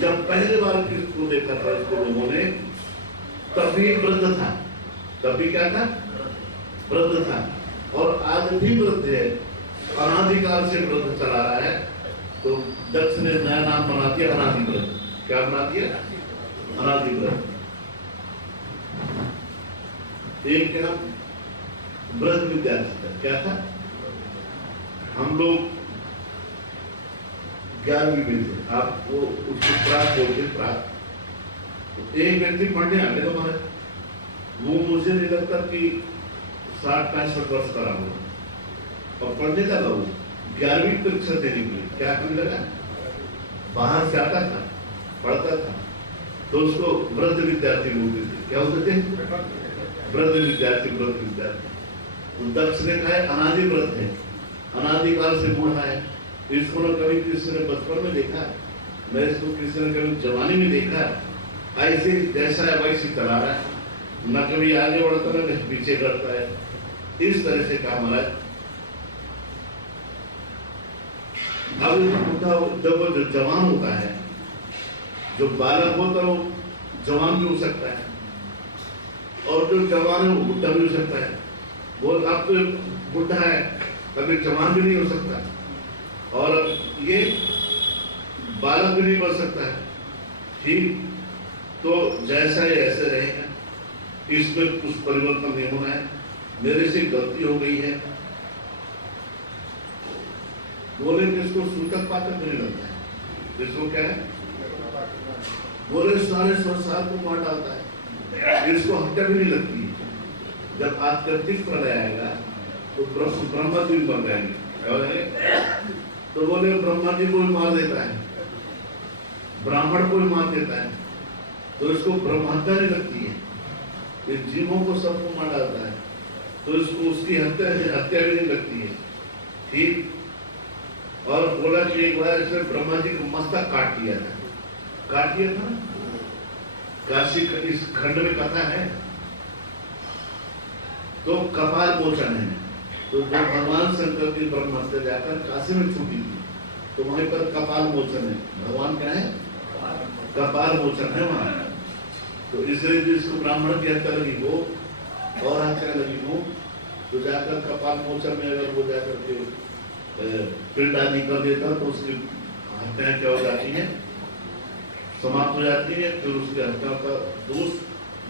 जब पहले बार किसको देखा था इसको लोगों ने, तभी व्रत था, तभी क्या था? व्रत था। और आज भी व्रत है, अनादिकाल से व्रत चला रहा है। तो दक्ष ने नया नाम बना दिया अनादि व्रत। क्या बना दिया? अनादि व्रत। एक क्या व्रत विद्यार्थी था, क्या था? हम लोग 11वीं में थे, आपको उसको प्राप्त बोलते प्राप्त। तो एक व्यक्ति पढ़ने आ गया हमारे, वो मुझे नहीं लगता कि 60-65 वर्ष का रहा और पढ़ने लगा। वो 11वीं परीक्षा देने के लिए क्या करने लगा? बाहर से आता था, पढ़ता था। तो उसको वृद्ध विद्यार्थी बोलते थे। क्या होते थे? वृद्ध विद्यार्थी, वृद्ध विद्यार्थी। तो दक्ष ने कहा अनादि व्रत है, अनादिकाल से बूढ़ा है। इसको न कभी किसी ने बचपन में देखा, न इसको किसी ने कभी जवानी में देखा। ऐसे जैसा है वैसे चला रहा है, न कभी आगे बढ़ता न पीछे करता है। इस तरह से कहा महाराज। अब जब वो जो जवान होता है, जो बालक होता है वो जवान भी हो सकता है, और जो जवान है वो बुढ़ा भी हो सकता है। वो अब तो बुढ़ा है, कभी जवान भी नहीं हो सकता, और ये बालक भी नहीं बन सकता है। ठीक, तो जैसा है ऐसे रहेगा, इसमें कुछ परिवर्तन नहीं होना है। मेरे से गलती हो गई है, बोले कि इसको सूतक पातक नहीं लगता है। इसको क्या है? बोले सारे संसार को मार डालता है, इसको हत्या भी नहीं लगती है। जब आत्कृतिक प्रलय आएगा तो ब्रह्मा जी बन जाएंगे। क्या हो जाएंगे? तो बोले ब्रह्मा जी को भी मार देता है, ब्राह्मण को भी मार देता है, तो इसको ब्रह्महत्या नहीं लगती है। ये जीवों को सबको मार डालता है, तो इसको उसकी हत्या भी नहीं लगती है। ठीक, और बोला कि एक बार इसने ब्रह्मा जी को मस्तक काट दिया था, काट दिया था ना। काशी इस खंड में कथा है, तो कपाल मोचन है। तो जो भगवान शंकर की ब्रह्महत्या जाकर काशी में छूटी थी, तो वहीं पर कपाल मोचन है। भगवान क्या है? कपाल मोचन है वहां। तो इसलिए जिसको ब्राह्मण की हत्या लगी हो और हत्या लगी हो, तो जाकर कपाल मोचन में अगर वो जाकर के पिंड आदि कर देता तो उसकी हत्या क्या हो जाती है? समाप्त हो जाती है, फिर उसकी हत्या का दोष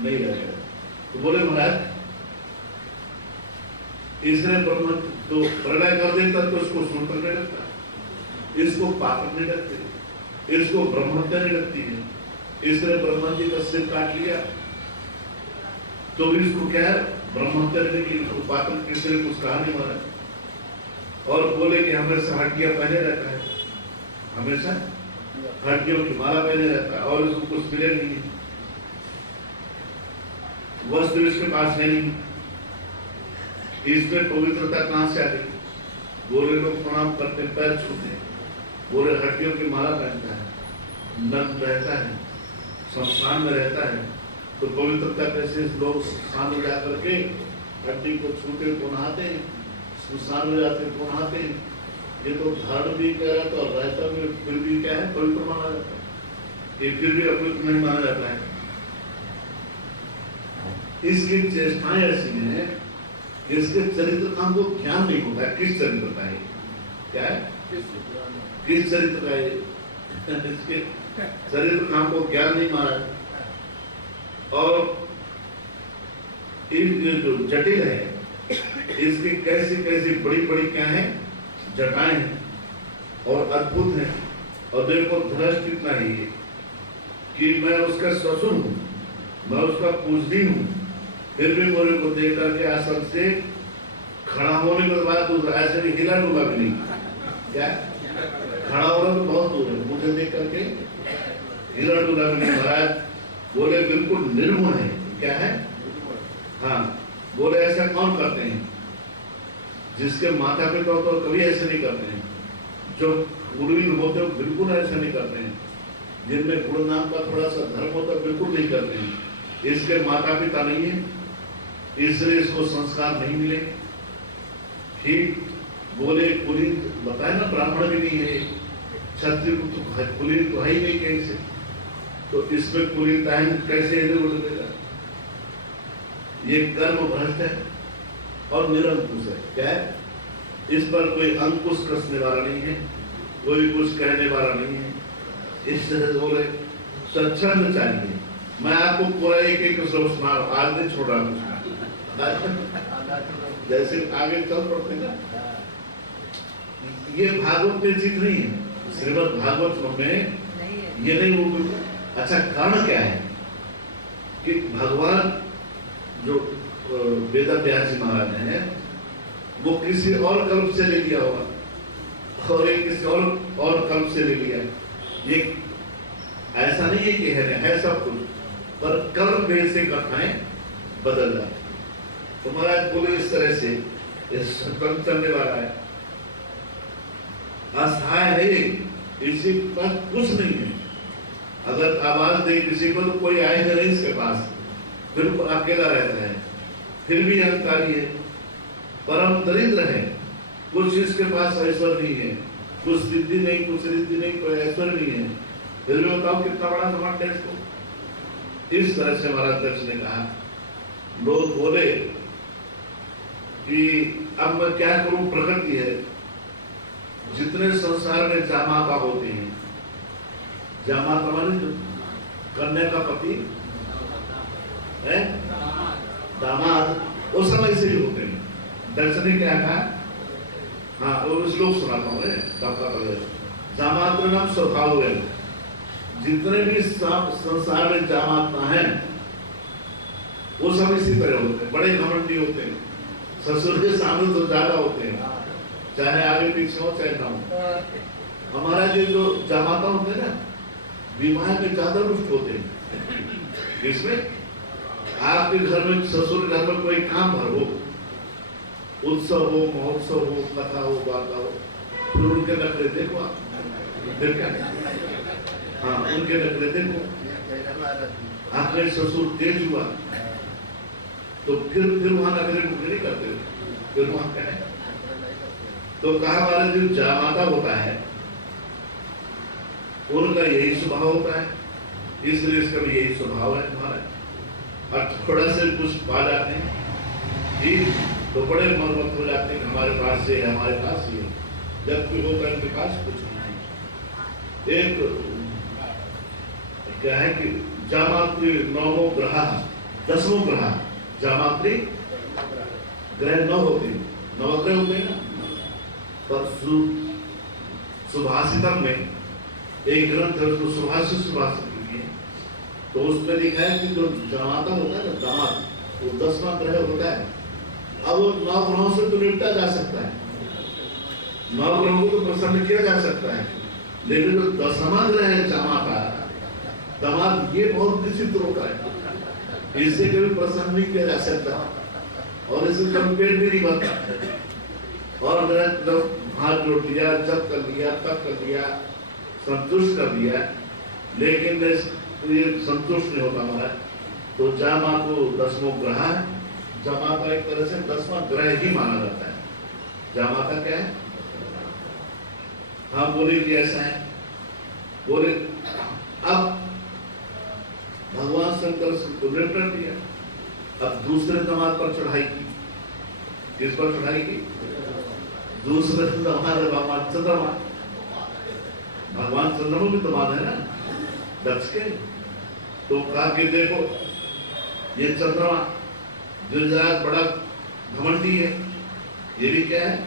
नहीं रहेगा। तो बोले महाराज इसने ब्रह्म तो प्रलय कर देता तो इसको सूत्र नहीं लगता, इसको पाप नहीं लगते, इसको ब्रह्महत्या नहीं लगती है। इसने ब्रह्मा जी का सिर काट लिया तो भी इसको क्या है? ब्रह्महत्या नहीं की, इसको पातक किसी ने कुछ कहा नहीं मारा। और बोले कि हमेशा हड्डियां पहने रहता है, हमेशा हड्डियों की माला पहने रहता है और इसको कुछ मिले नहीं, वस्त्र इसके पास है नहीं, इसमें पवित्रता कहां से आ गई? बोले लोग प्रणाम करते पैर छूते, बोले हड्डियों की माला पहनता है, नग्न रहता है, शमशान में रहता है, तो पवित्रता कैसे लोग शमशान में जा करके हड्डी को छूटे को नहाते हैं, शमशान में जाते को नहाते हैं। ये तो धर्म भी कह रहा था और रहता भी, फिर भी क्या है, पवित्र माना जाता है, ये फिर भी अपवित्र नहीं माना जाता है। इसकी चेष्टाएं ऐसी हैं कि इसके चरित्र का हमको ज्ञान नहीं होता है, किस चरित्र का है, क्या है, किस चरित्र का है, इसके चरित्र का हमको ज्ञान नहीं मारा। और ये जो जटिल है, इसकी कैसी कैसी बड़ी बड़ी क्या है, जटाएं हैं और अद्भुत है। और देखो धृष्ट इतना ही है कि मैं उसका ससुर हूं, मैं उसका पूजनी हूं, फिर भी मेरे को देख करके आसन से खड़ा होने के बाद ऐसे भी हिला डुला भी नहीं, क्या खड़ा होना तो बहुत दूर है, मुझे देख करके हिला डुला भी नहीं। महाराज बोले बिल्कुल निर्गुण है, क्या है, हाँ बोले ऐसा कौन करते हैं, जिसके माता पिता तो कभी ऐसे नहीं करते हैं, जो गुरुवीन होते हो बिल्कुल ऐसा नहीं करते हैं, जिनमें गुरु नाम का थोड़ा सा धर्म होता है बिल्कुल नहीं करते हैं। इसके माता पिता नहीं है, इसलिए इसको संस्कार नहीं मिले। ठीक बोले कुलीन बताए ना, ब्राह्मण भी नहीं है, क्षत्रिय कुलीन तो है ही नहीं कहीं से, तो इसमें कुलीनता कैसे इधर उड़ देगा। ये कर्म भ्रष्ट है और निरंकुश है, क्या है, इस पर कोई अंकुश कसने वाला नहीं है, कोई कुछ कहने वाला नहीं है। इससे बोले स्वच्छंद चाहिए। मैं आपको पूरा एक एक श्लोक सुना, आज नहीं छोड़ रहा जैसे आगे चल पड़ते हैं। ये भागवत में चीज नहीं है, श्रीमद् भागवत में ये नहीं वो। अच्छा कारण क्या है कि भगवान जो वेदव्यास जी महाराज हैं वो किसी और कल्प से ले लिया होगा और एक किसी और कल्प से ले लिया। ये ऐसा नहीं है कि है सब कुछ, पर कर्म भेद से कथाएं बदल जाती। तो महाराज बोले इस तरह से कर्म चलने वाला है, असहाय है, इसी के पास कुछ नहीं है। अगर आवाज दे किसी को तो कोई आएगा नहीं इसके पास, बिल्कुल अकेला रहता है, फिर भी अहंकारी है, परम दरिद्र है, कुछ इसके पास ऐश्वर्य नहीं है, कुछ सिद्धि नहीं, कुछ रिद्धि नहीं, कोई ऐश्वर्य नहीं है, फिर भी बताओ कितना बड़ा घमंड है इसको। इस तरह से महाराज दक्ष ने कहा। लोग बोले कि अब मैं क्या करूं, प्रकृति है, जितने संसार में जामाता होते हैं, जामाता माने जो कन्या का पति है, दामाद, वो सब ऐसे ही होते हैं। दर्शन ने क्या कहा, हाँ वो श्लोक सुनाता हूँ, जामात्र नाम स्वभाव है। जितने भी संसार में जामाता हैं वो सब इसी तरह होते हैं, बड़े घमंडी होते हैं, ससुर के सामने तो ज्यादा होते हैं, चाहे आगे पीछे हो चाहे ना हो। हमारा जो जामाता होते हैं ना, विवाह में ज्यादा रुष्ट होते हैं। इसमें आपके घर में, ससुर घर में कोई काम भर हो, उत्सव हो, महोत्सव हो, कथा हो, बात हो, फिर उनके नखरे देखो आप, फिर क्या, हाँ उनके नखरे देखो। आपने ससुर तेज हुआ तो फिर वहां नखरे मुखरे नहीं करते, फिर वहां क्या है। तो कहा हमारा जो जामाता होता है उनका यही स्वभाव होता है, इसलिए इसका भी यही स्वभाव है हमारा। और थोड़ा से कुछ पा जाते हैं ठीक, तो बड़े मनमत हो जाते हैं, हमारे पास से हमारे पास ही, जबकि होगा इनके पास कुछ नहीं। एक क्या है कि जामात्री नौमो ग्रह, 10वां ग्रह, जामात्री ग्रह 9 होते हैं, नवग्रह होते हैं ना। पर सुभाषितम में एक ग्रंथ है, उसको सुभाषित लिखी है, तो उसमें लिखा है कि जो जामाता होता है ना, दामाद, वो 10वां ग्रह होता है। अब वो 9 ग्रहों से तो निपटा जा सकता है, 9 ग्रहों को तो प्रसन्न किया जा सकता है, लेकिन जो 10वां ग्रह है जामाता, दामाद, ये बहुत विचित्र होता है, इससे कभी प्रसन्न नहीं किया जा सकता और इसे कंपेयर भी नहीं बनता। और मेरा मतलब हाथ जोड़ दिया, जब कर दिया, तब कर दिया, संतुष्ट कर दिया, लेकिन ये संतुष्ट नहीं होता हमारा। तो जामा को 10वां ग्रह है। जामा का एक तरह से 10वां ग्रह ही माना जाता है। जामा का क्या है? हाँ बोले कि ऐसा है, बोले अब भगवान शंकर को निपट दिया, अब दूसरे दामाद पर चढ़ाई की। किस पर चढ़ाई की? दूसरे दामाद भगवान चंद्रमा। भगवान चंद्रमा भी दामाद है ना दक्ष के। तो कहा कि देखो ये चंद्रमा जो जरा बड़ा घमंडी है, ये भी क्या है,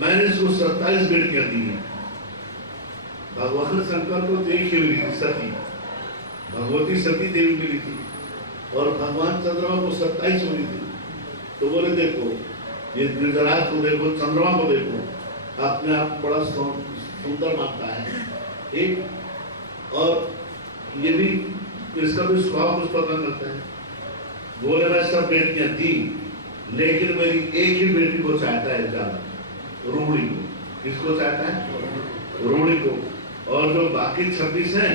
मैंने इसको 27 बेटियां दी हैं। भगवान शंकर को देवी मिली थी, सती भगवती सती देवी मिली थी, और भगवान चंद्रमा को 27 मिली थी। तो बोले देखो ये गुजरात को देखो, चंद्रमा को देखो, अपने आप बड़ा सुंदर मानता है एक, और ये भी इसका भी स्वभाव कुछ पता करता है। बोले मैं सब बेटियां दी, लेकिन मेरी एक ही बेटी को चाहता है ज्यादा, रोहिणी को। किसको चाहता है? रोहिणी को। और जो बाकी 26 हैं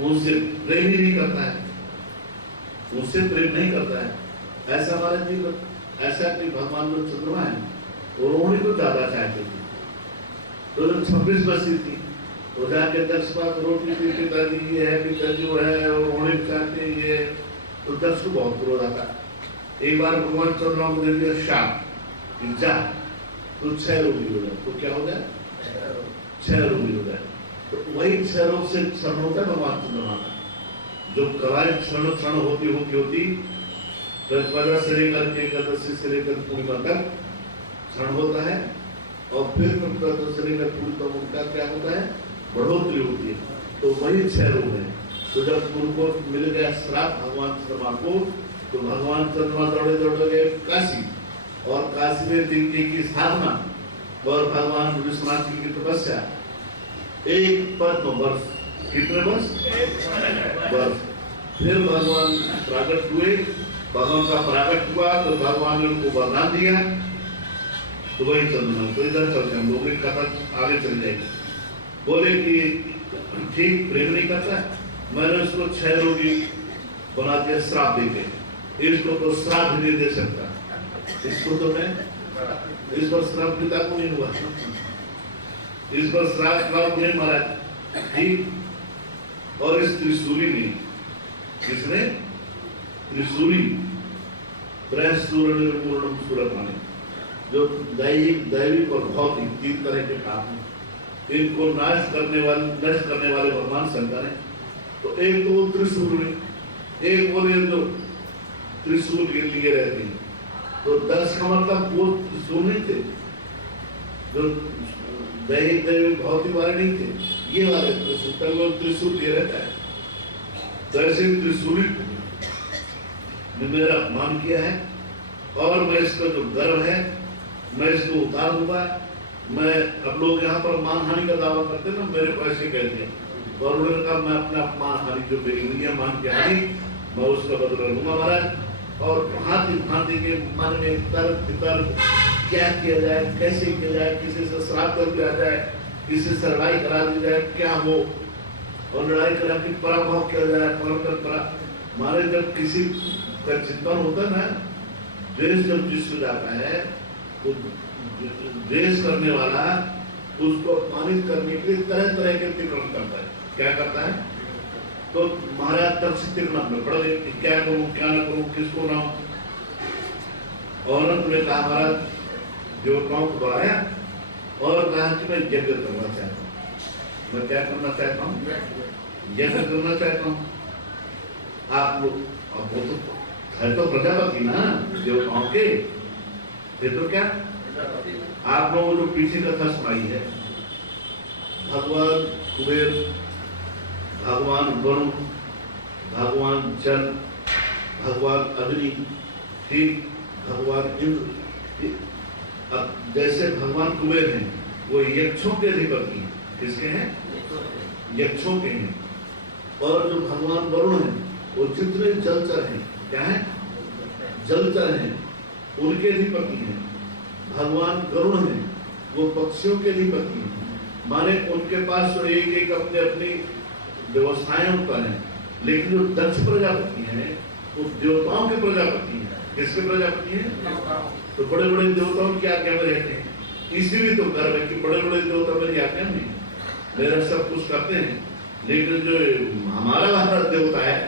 उनसे प्रेम ही नहीं करता है, उससे प्रेम नहीं करता है। ऐसा हमारा जीवन, ऐसा कि भगवान जो चंद्रमा है वो रोहिणी को ज्यादा चाहते थे। तो जब 26 बची थी तो जाके दक्ष बात रोटी थी, पिताजी ये है, पिता जो है रोहिणी चाहते ये। तो दक्ष को बहुत क्रोध आता। एक बार भगवान चंद्रमा को दे दिया शाप, जा तो 6 रोगी हो जाए। तो क्या हो जाए? 6 रोगी हो जाए। तो वही 6 रोग से क्षण होता है भगवान चंद्रमा का। जो कलाएं क्षण क्षण होती होती होती प्रतिपदा से लेकर के एकादशी से लेकर पूर्णिमा तक क्षण होता है, और फिर प्रतिपदा से लेकर पूर्णिमा उनका क्या होता है? बढ़ोतरी होती है। तो वही 6 रोग है। तो जब उनको मिल गया श्राप भगवान चंद्रमा को, तो भगवान चंद्रमा दौड़े दौड़े गए काशी, और काशी में जिनकी की साधना और भगवान विश्वनाथ जी की तपस्या, एक पद्म वर्ष, कितने वर्ष? वर्ष। फिर भगवान प्रकट हुए, भगवान का प्रकट हुआ तो भगवान ने उनको वरदान दिया। तो वही चंद्रमा। तो इधर चलते हम लोग, कथा आगे चल जाएगी। बोले कि ठीक प्रेम नहीं करता, मैंने उसको 6 रोगी बना दिया श्राप देके, इसको तो श्राप नहीं दे सकता, इसको तो मैं, इस पर श्राप पिता को नहीं हुआ, इस पर श्राप नहीं मारा, ठीक। और इस त्रिशूली ने, किसने? त्रिशूली, सूर्य पूर्णम सूर्यपानी, जो दैविक और भौतिक 3 तरह के काम हैं, इनको नष्ट करने वाले भगवान शंकर है। तो एक तो वो त्रिशूल है, एक बोले जो त्रिशूल के लिए रहते हैं। तो 10 का मतलब वो त्रिशूल नहीं थे, जो दैविक भौतिक वाले नहीं थे, ये वाले त्रिशूल ये रहता है। तो ऐसे त्रिशूली ने मेरा अपमान किया है, और मैं इसका जो गर्व है मैं इसको उतार दूंगा। मैं, अब लोग यहाँ पर मानहानि का दावा करते हैं ना, मेरे पैसे कहते हैं, और उन्होंने कहा मैं अपना अपमान हानि जो मेरी हुई है मान के हानि, मैं उसका बदला लूंगा महाराज। और भांति भांति के मन में तर्क क्या किया जाए, कैसे किया जाए, किसी से श्राप कर दिया जाए, किसी से लड़ाई करा दी जाए, क्या हो, और लड़ाई करा के पराभव किया जाए। मारे जब किसी का चिंतन होता है ना, द्वेष जब जिसको जाता है तो द्वेष करने वाला उसको अपमानित करने के लिए तरह तरह के तिक्रम करता है। क्या करता है? तो महाराज तब से तिक्रम में पड़ गए कि क्या करूं, क्या ना करूं, किसको ना। और अंत में कहा महाराज देवताओं को बुलाया और कहा कि मैं यज्ञ करना चाहता हूँ। मैं क्या करना चाहता हूँ? यज्ञ करना चाहता हूँ। आप लोग, अब वो तो है तो प्रजापति ना देवताओं के, ये तो क्या आप लोगों जो पीछे कथा सुनाई है, भगवान कुबेर, भगवान वरुण, भगवान जल, भगवान अग्नि, ठीक, भगवान इंद्र। अब जैसे भगवान कुबेर हैं वो यक्षों के अधिपति हैं। किसके हैं? यक्षों के हैं। और जो भगवान वरुण हैं वो जितने जलचर हैं, क्या है? जलचर हैं, उनके अधिपति हैं। भगवान गरुड़ हैं, वो पक्षियों के अधिपति हैं, माने उनके पास तो एक एक अपने अपनी व्यवस्थाएं उत्पन्न है, लेकिन जो दक्ष प्रजापति हैं वो देवताओं के प्रजापति हैं। किसके प्रजापति हैं? तो बड़े बड़े देवताओं की आज्ञा में रहते हैं, इसीलिए तो गर्व है कि बड़े बड़े देवता मेरी आज्ञा में मेरा सब कुछ करते हैं। लेकिन जो हमारा वाला देवता है,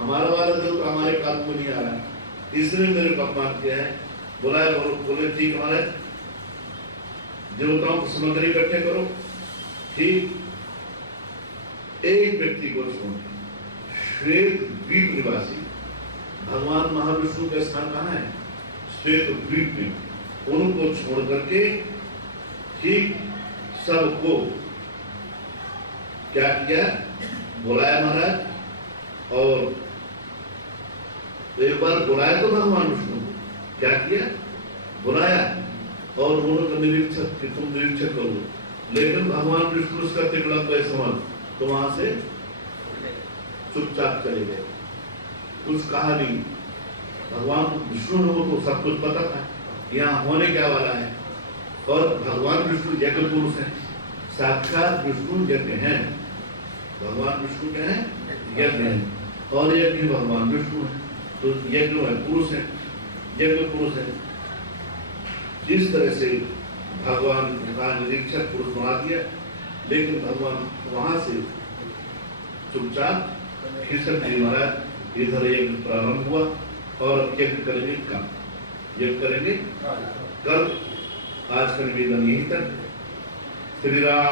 हमारा वाला देवता हमारे काम में नहीं आ रहा है, इसलिए मेरे को अपमान किया है। बोला बोले ठीक, हमारे देवताओं को सामग्री इकट्ठे करो। ठीक, एक व्यक्ति को छोड़ श्वेत द्वीप निवासी भगवान महाविष्णु का स्थान कहाँ है? श्वेत द्वीप में। उनको छोड़ करके ठीक सबको क्या किया? बुलाया महाराज। और एक बार बुलाया तो भगवान विष्णु को क्या किया? बुलाया और उन्होंने निरीक्षक कि तुम निरीक्षक करो, लेकिन भगवान विष्णु उसका तिकड़ा पे समझ तो वहां से चुपचाप चले गए, कुछ कहा नहीं। भगवान विष्णु ने वो तो सब कुछ पता था यहाँ होने क्या वाला है। और भगवान विष्णु यज्ञ पुरुष है, साक्षात विष्णु यज्ञ हैं। भगवान विष्णु क्या है? यज्ञ है, और यज्ञ भगवान विष्णु है, तो यज्ञ है पुरुष है, यज्ञ पुरुष है। इस तरह से भगवान का निरीक्षक पुरुष बना दिया, लेकिन भगवान वहां से चुपचाप खिसक जी महाराज इधर यज्ञ प्रारंभ हुआ। और यज्ञ करेंगे कल, यज्ञ करेंगे कल। आज का निवेदन यहीं तक। श्री राम।